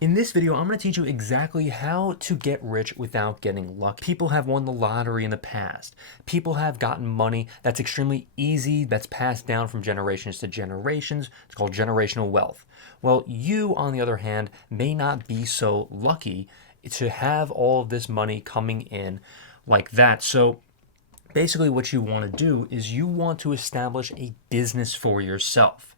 In this video, I'm going to teach you exactly how to get rich without getting lucky. People have won the lottery in the past. People have gotten money that's extremely easy, that's passed down from generations to generations. It's called generational wealth. Well, you, on the other hand, may not be so lucky to have all of this money coming in like that. So basically what you want to do is you want to establish a business for yourself.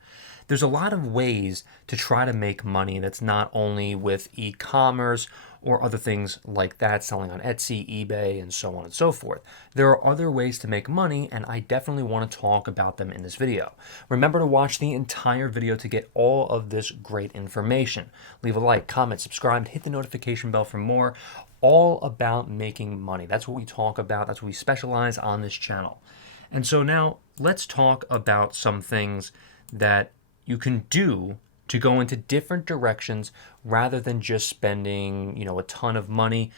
There's a lot of ways to try to make money that's not only with e-commerce or other things like that, selling on Etsy, eBay, and so on and so forth. There are other ways to make money, and I definitely want to talk about them in this video. Remember to watch the entire video to get all of this great information. Leave a like, comment, subscribe, hit the notification bell for more. All about making money. That's what we talk about. That's what we specialize on this channel. And so now let's talk about some things that you can do to go into different directions rather than just spending, a ton of money,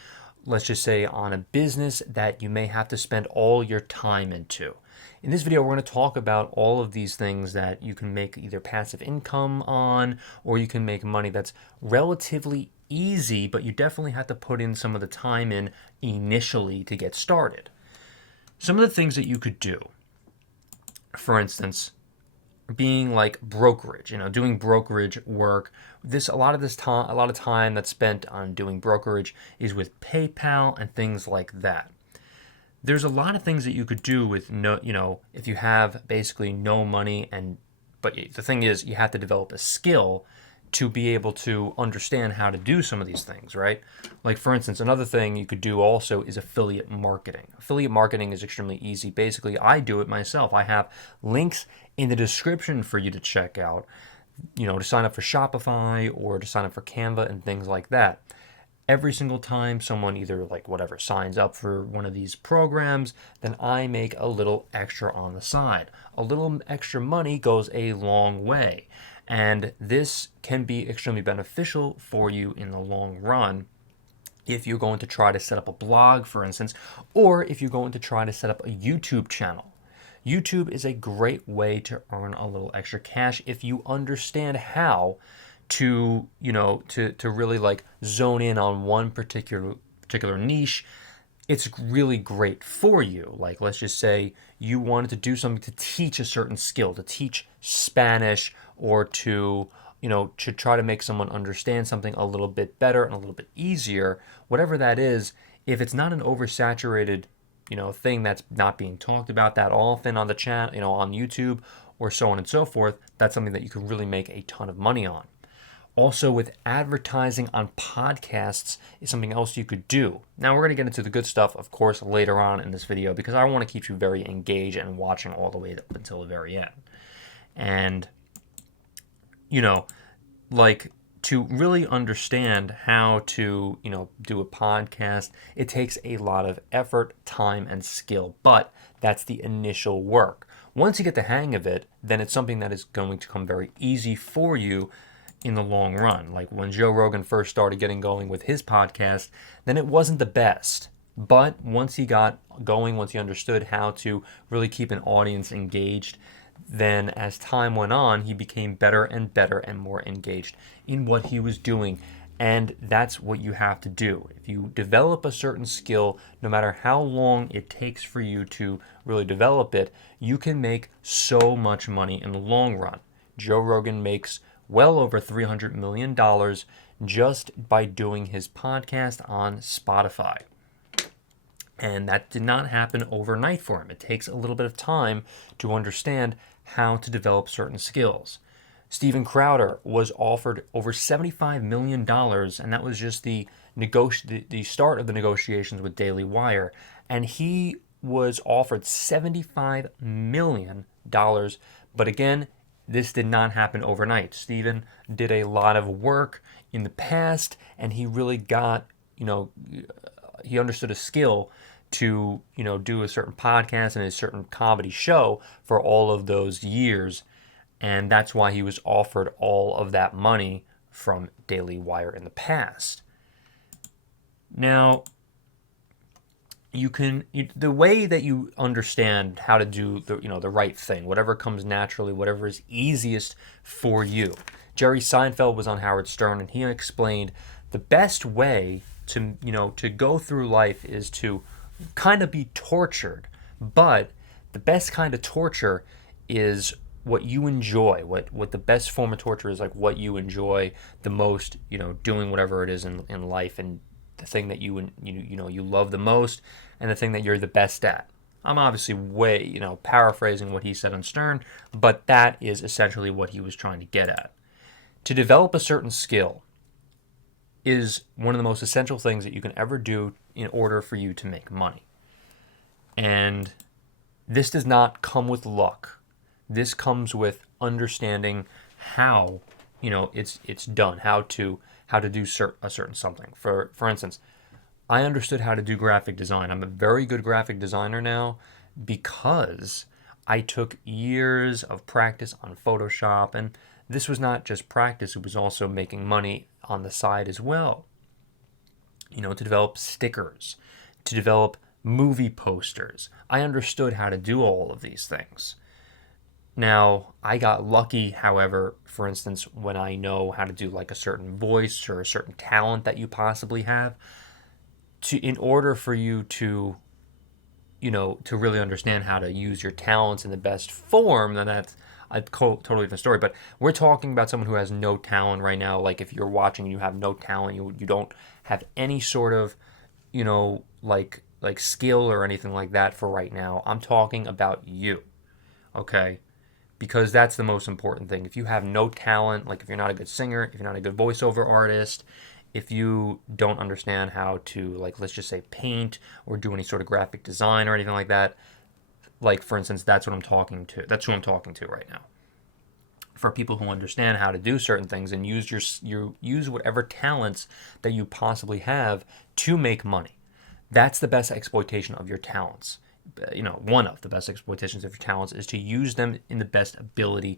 let's just say on a business that you may have to spend all your time into. In this video, we're going to talk about all of these things that you can make either passive income on, or you can make money that's relatively easy, but you definitely have to put in some of the time in initially to get started. Some of the things that you could do, for instance, being like brokerage, doing brokerage work. A lot of time that's spent on doing brokerage is with PayPal and things like that. There's a lot of things that you could do with if you have basically no money, but the thing is you have to develop a skill to be able to understand how to do some of these things, right? Like, for instance, another thing you could do also is affiliate marketing. Affiliate marketing is extremely easy. Basically, I do it myself. I have links in the description for you to check out, to sign up for Shopify or to sign up for Canva and things like that. Every single time someone either signs up for one of these programs, then I make a little extra on the side. A little extra money goes a long way. And this can be extremely beneficial for you in the long run if you're going to try to set up a blog, for instance, or if you're going to try to set up a YouTube channel. YouTube is a great way to earn a little extra cash if you understand how to really zone in on one particular niche. It's really great for you. Like, let's just say you wanted to do something to teach a certain skill, to teach Spanish, or to try to make someone understand something a little bit better and a little bit easier, whatever that is. If it's not an oversaturated thing that's not being talked about that often on the channel, on YouTube or so on and so forth, that's something that you can really make a ton of money on. Also, with advertising on podcasts is something else you could do. Now, we're going to get into the good stuff, of course, later on in this video, because I want to keep you very engaged and watching all the way up until the very end. And, to really understand how to, do a podcast, it takes a lot of effort, time, and skill, but that's the initial work. Once you get the hang of it, then it's something that is going to come very easy for you in the long run. Like when Joe Rogan first started getting going with his podcast, then it wasn't the best. But once he got going, once he understood how to really keep an audience engaged, then as time went on, he became better and better and more engaged in what he was doing. And that's what you have to do. If you develop a certain skill, no matter how long it takes for you to really develop it, you can make so much money in the long run. Joe Rogan makes well over $300 million just by doing his podcast on Spotify. And that did not happen overnight for him. It takes a little bit of time to understand how to develop certain skills. Steven Crowder was offered over $75 million, and that was just the start of the negotiations with Daily Wire. And he was offered $75 million, but again, this did not happen overnight. Steven did a lot of work in the past, and he really got, he understood a skill to, do a certain podcast and a certain comedy show for all of those years. And that's why he was offered all of that money from Daily Wire in the past. Now, the way that you understand how to do the right thing, whatever comes naturally, whatever is easiest for you. Jerry Seinfeld was on Howard Stern, and he explained the best way to, to go through life is to kind of be tortured, but the best kind of torture is what you enjoy. What the best form of torture is, like what you enjoy the most, doing whatever it is in life, and the thing that you love the most, and the thing that you're the best at. I'm obviously way, paraphrasing what he said on Stern, but that is essentially what he was trying to get at. To develop a certain skill is one of the most essential things that you can ever do in order for you to make money. And this does not come with luck. This comes with understanding how, it's done, how to do a certain something. For instance, I understood how to do graphic design. I'm a very good graphic designer now because I took years of practice on Photoshop, and this was not just practice, it was also making money on the side as well. To develop stickers, to develop movie posters. I understood how to do all of these things. Now, I got lucky, however, for instance, when I know how to do like a certain voice or a certain talent that you possibly have, in order for you to, to really understand how to use your talents in the best form, then that's a totally different story. But we're talking about someone who has no talent right now. Like if you're watching and you have no talent, you don't have any sort of, like skill or anything like that for right now. I'm talking about you, okay? Because that's the most important thing. If you have no talent, like if you're not a good singer, if you're not a good voiceover artist, if you don't understand how to, like, let's just say paint or do any sort of graphic design or anything like that, like for instance, that's what I'm talking to. That's who I'm talking to right now. For people who understand how to do certain things and use whatever talents that you possibly have to make money. That's the best exploitation of your talents. One of the best exploitations of your talents is to use them in the best ability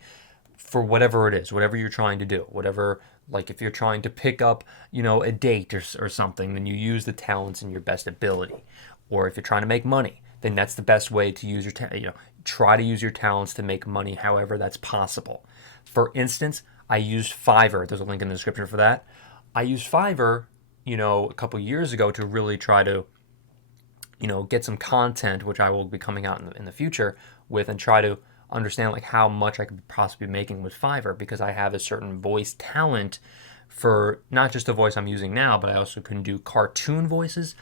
for whatever it is, whatever you're trying to do, whatever, like if you're trying to pick up, a date or something, then you use the talents in your best ability. Or if you're trying to make money, then that's the best way to use try to use your talents to make money however that's possible. For instance, I used Fiverr. There's a link in the description for that. I used Fiverr, a couple years ago to really try to, get some content, which I will be coming out in the future with, and try to understand like how much I could possibly be making with Fiverr, because I have a certain voice talent for not just the voice I'm using now, but I also can do cartoon voices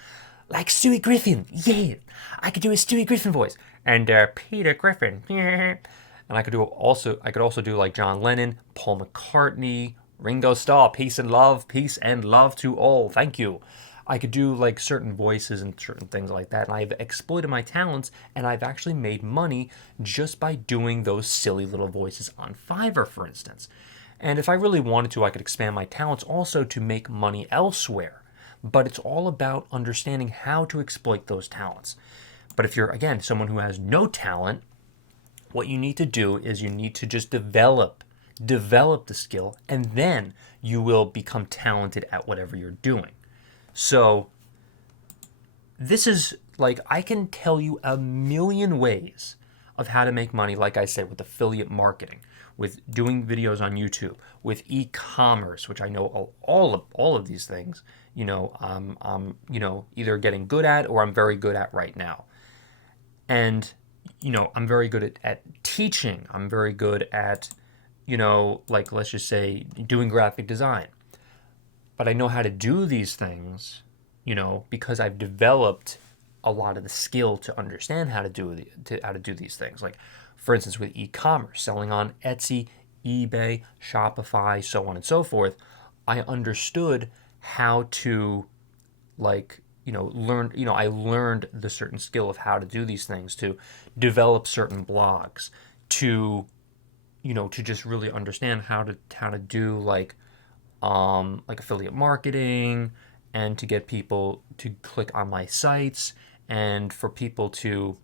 like Stewie Griffin. Yeah, I could do a Stewie Griffin voice and Peter Griffin. Yeah. And I could also do like John Lennon, Paul McCartney, Ringo Starr. Peace and love to all. Thank you. I could do like certain voices and certain things like that. And I've exploited my talents, and I've actually made money just by doing those silly little voices on Fiverr, for instance. And if I really wanted to, I could expand my talents also to make money elsewhere. But it's all about understanding how to exploit those talents. But if you're, again, someone who has no talent, what you need to do is you need to just develop the skill, and then you will become talented at whatever you're doing. So this is like, I can tell you a million ways of how to make money, like I said, with affiliate marketing, with doing videos on YouTube, with e-commerce, which I know all of these things, I'm either getting good at or I'm very good at right now. And, I'm very good at teaching. I'm very good at, like, let's just say doing graphic design. But I know how to do these things, because I've developed a lot of the skill to understand how to do these things. Like, for instance, with e-commerce, selling on Etsy, eBay, Shopify, so on and so forth, I understood how to, learn. I learned the certain skill of how to do these things, to develop certain blogs, to just really understand how to do like affiliate marketing, and to get people to click on my sites, and for people to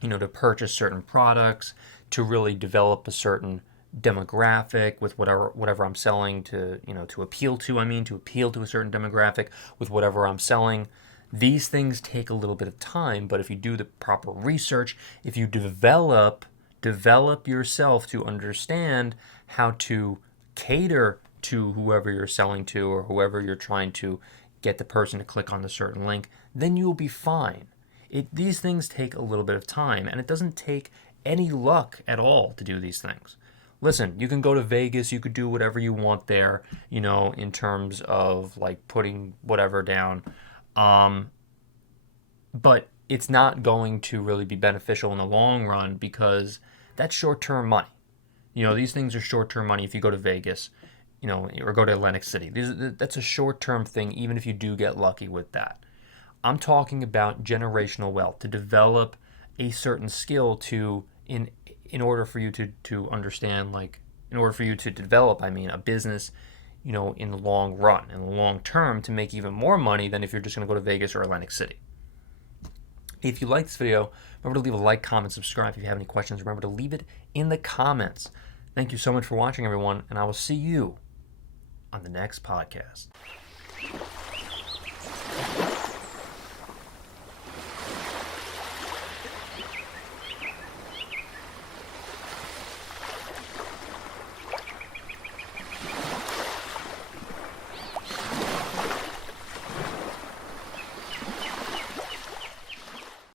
to purchase certain products, to really develop a certain demographic with whatever I'm selling, to to appeal to a certain demographic with whatever I'm selling. These things take a little bit of time, but if you do the proper research, if you develop yourself to understand how to cater to whoever you're selling to or whoever you're trying to get the person to click on the certain link, then you'll be fine. These things take a little bit of time, and it doesn't take any luck at all to do these things. Listen, you can go to Vegas, you could do whatever you want there, in terms of like putting whatever down. But it's not going to really be beneficial in the long run because that's short-term money. These things are short-term money if you go to Vegas, or go to Atlantic City. That's a short-term thing, even if you do get lucky with that. I'm talking about generational wealth, to develop a certain skill in order for you to understand, like, in order for you to develop, a business, in the long run, in the long term, to make even more money than if you're just going to go to Vegas or Atlantic City. If you like this video, remember to leave a like, comment, subscribe. If you have any questions, remember to leave it in the comments. Thank you so much for watching, everyone, and I will see you on the next podcast.